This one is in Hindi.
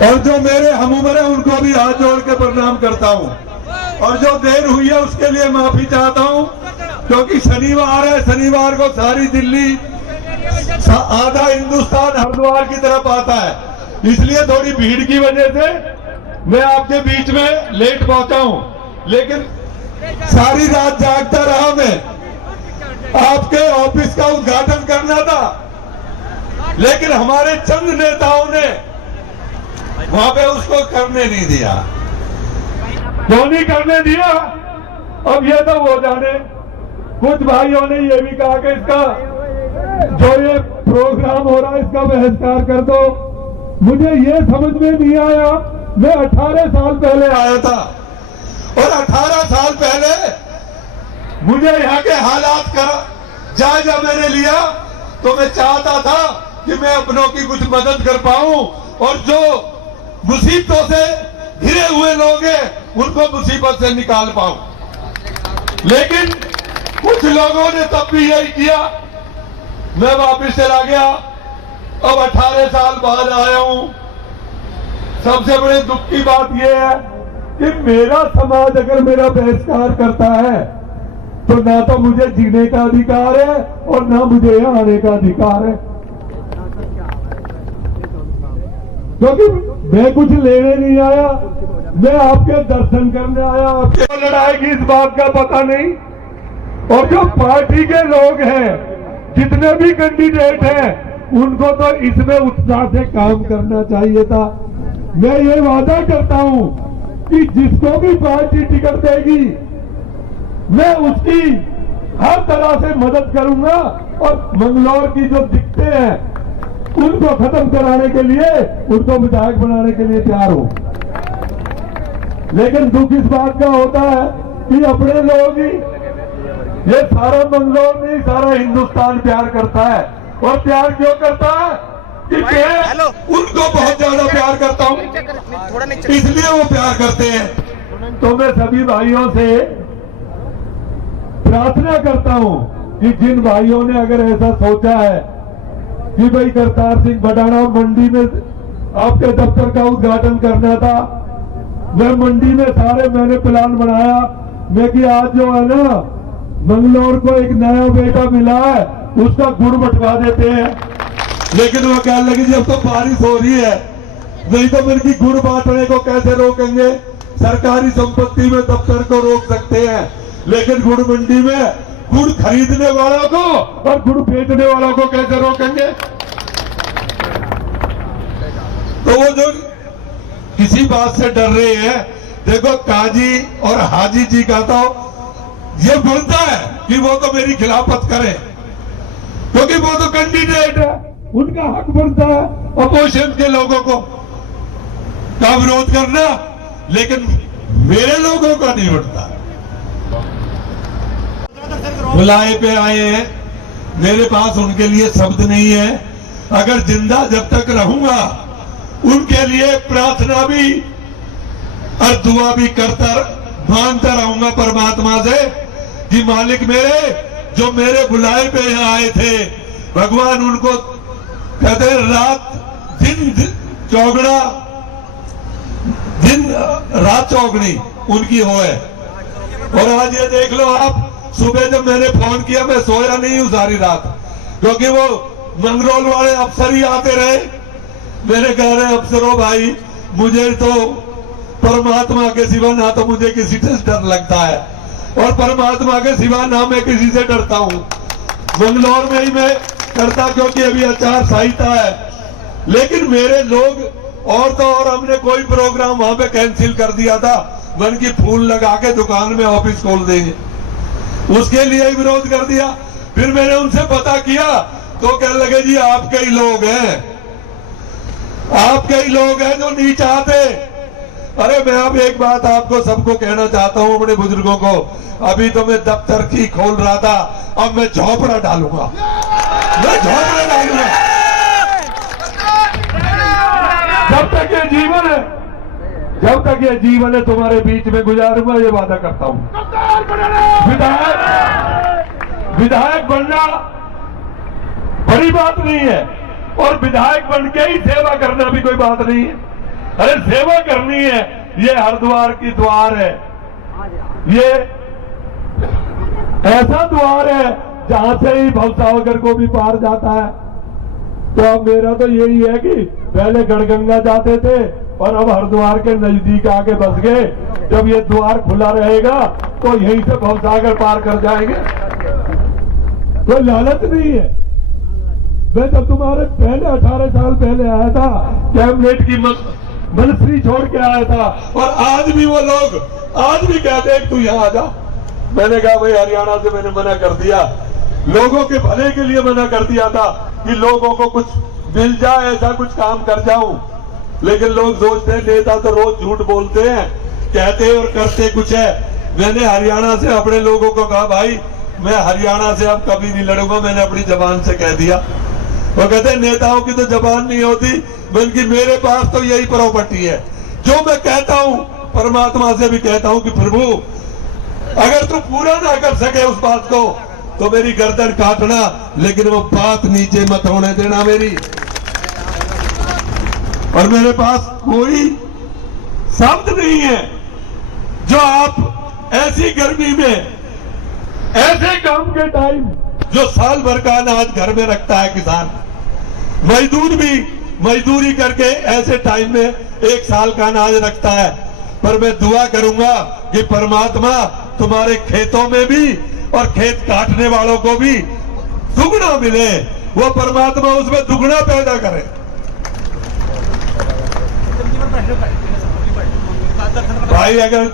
और जो मेरे हम उम्र है उनको भी हाथ जोड़ के प्रणाम करता हूँ। और जो देर हुई है उसके लिए माफी चाहता हूँ, क्योंकि शनिवार है, शनिवार को सारी दिल्ली, आधा हिंदुस्तान हरिद्वार की तरफ आता है, इसलिए थोड़ी भीड़ की वजह से मैं आपके बीच में लेट पहुंचा हूं। लेकिन सारी रात जागता रहा मैं, आपके ऑफिस का उद्घाटन करना था, लेकिन हमारे चंद नेताओं ने वहां पे उसको करने नहीं दिया। क्यों नहीं करने दिया? अब ये तो वो जाने। कुछ भाइयों ने ये भी कहा कि इसका जो ये प्रोग्राम हो रहा है इसका बहिष्कार कर दो। मुझे ये समझ में नहीं आया। मैं 18 साल पहले आया था और 18 साल पहले मुझे यहाँ के हालात का जायजा मैंने लिया, तो मैं चाहता था कि मैं अपनों की कुछ मदद कर पाऊं और जो मुसीबतों से घिरे हुए लोग हैं उनको मुसीबत से निकाल पाऊं। लेकिन कुछ लोगों ने तब भी यही किया। मैं वापस चला गया। अब 18 साल बाद आया हूं। सबसे बड़े दुख की बात यह है कि मेरा समाज अगर मेरा बहिष्कार करता है तो ना तो मुझे जीने का अधिकार है और ना मुझे यहाँ आने का अधिकार है, क्योंकि मैं कुछ लेने नहीं आया, मैं आपके दर्शन करने आया। आपके लड़ाई की इस बात का पता नहीं। और जो पार्टी के लोग हैं, जितने भी कैंडिडेट हैं, उनको तो इसमें उत्साह से काम करना चाहिए था। मैं ये वादा करता हूं कि जिसको भी पार्टी टिकट देगी मैं उसकी हर तरह से मदद करूंगा और मंगलौर की जो दिक्कतें हैं उनको खत्म कराने के लिए, उनको विधायक बनाने के लिए तैयार हूं। लेकिन दुख इस बात का होता है कि अपने लोग ही, ये सारा मंगलौर नहीं सारा हिंदुस्तान प्यार करता है। और प्यार क्यों करता है? कि मैं उनको बहुत ज्यादा प्यार करता हूं, इसलिए वो प्यार करते हैं। तो मैं सभी भाइयों से प्रार्थना करता हूं कि जिन भाइयों ने अगर ऐसा सोचा है कि भाई करतार सिंह भडाना मंडी में आपके दफ्तर का उद्घाटन करना था, मैं मंडी में सारे मैंने प्लान बनाया। मैं कि आज जो है ना मंगलौर को एक नया बेटा मिला है उसका गुड़ बंटवा देते हैं। लेकिन वो कहने लगी जब तो बारिश हो रही है, नहीं तो मेरे की गुड़ बांटने को कैसे रोकेंगे? सरकारी संपत्ति में दफ्तर को रोक सकते हैं, लेकिन गुड़ मंडी में गुड़ खरीदने वालों को और गुड़ बेचने वालों को कैसे रोकेंगे? तो वो जो किसी बात से डर रहे हैं, देखो काजी और हाजी जी का तो ये बनता है कि वो तो मेरी खिलाफत करें, क्योंकि वो तो कैंडिडेट है, उनका हक बनता है अपोजिशन के लोगों को का विरोध करना, लेकिन मेरे लोगों का नहीं बनता। बुलाए पे आए हैं, मेरे पास उनके लिए शब्द नहीं है। अगर जिंदा जब तक रहूंगा उनके लिए प्रार्थना भी और दुआ भी करता मांगता रहूंगा परमात्मा से कि मालिक मेरे जो मेरे बुलाए पे यहाँ आए थे, भगवान उनको कहते रात दिन चौगड़ा, दिन रात चौगनी उनकी हो है। और आज ये देख लो आप, सुबह जब मैंने फोन किया मैं सोया नहीं हूं सारी रात, क्योंकि वो मंगरौल वाले अफसर ही आते रहे। मेरे कह रहे अफसरों भाई, मुझे तो परमात्मा के सिवा ना तो मुझे किसी से डर लगता है और परमात्मा के सिवा ना मैं किसी से डरता हूं। मंगलौर में ही मैं करता क्योंकि अभी आचार संहिता है, लेकिन मेरे लोग और तो और हमने कोई प्रोग्राम वहां पे कैंसिल कर दिया था, मन की फूल लगा के दुकान में ऑफिस खोल देंगे, उसके लिए ही विरोध कर दिया। फिर मैंने उनसे पता किया तो कहने लगे जी आपके ही लोग हैं, आपके ही लोग हैं जो नहीं चाहते। अरे मैं अब एक बात आपको सबको कहना चाहता हूं, अपने बुजुर्गों को, अभी तो मैं दफ्तर की खोल रहा था, अब मैं झोपड़ा डालूंगा, मैं झोपड़ा डालूंगा। जब तक ये जीवन है, जब तक ये जीवन है तुम्हारे बीच में गुजारूंगा, ये वादा करता हूं। विधायक बनना बड़ी बात नहीं है और विधायक बन के ही सेवा करना भी कोई बात नहीं है। अरे सेवा करनी है। ये हरिद्वार की द्वार है, ये ऐसा द्वार है जहां से ही भवसागर को भी पार जाता है। तो अब मेरा तो यही है कि पहले गढ़गंगा जाते थे और अब हरिद्वार के नजदीक आके बस गए। जब ये द्वार खुला रहेगा तो यहीं से भवसागर पार कर जाएंगे। कोई लालच नहीं है। मैं जब तुम्हारे पहले 18 साल पहले आया था, कैबिनेट की मंत्री छोड़ के आया था, और आज भी वो लोग आज भी कहते हैं तू यहाँ आ जा। मैंने कहा भाई हरियाणा से मैंने मना कर दिया, लोगों के भले के लिए मना कर दिया था कि लोगों को कुछ मिल जाए, ऐसा कुछ काम कर जाऊं। लेकिन लोग सोचते हैं नेता तो रोज झूठ बोलते हैं, कहते और करते कुछ है। मैंने हरियाणा से अपने लोगों को कहा भाई मैं हरियाणा से अब कभी नहीं लड़ूंगा, मैंने अपनी जबान से कह दिया। वो कहते नेताओं की तो जबान नहीं होती, बल्कि मेरे पास तो यही प्रॉपर्टी है। जो मैं कहता हूं परमात्मा से भी कहता हूं कि प्रभु अगर तू पूरा ना कर सके उस बात को तो मेरी गर्दन काटना, लेकिन वो बात नीचे मत होने देना मेरी। और मेरे पास कोई शब्द नहीं है जो आप ऐसी गर्मी में ऐसे काम के टाइम जो साल भर का अनाज घर में रखता है किसान, मजदूर भी मजदूरी करके ऐसे टाइम में एक साल का अनाज रखता है। पर मैं दुआ करूंगा कि परमात्मा तुम्हारे खेतों में भी और खेत काटने वालों को भी दुगना मिले, वो परमात्मा उसमें दुगना पैदा करे। भाई अगर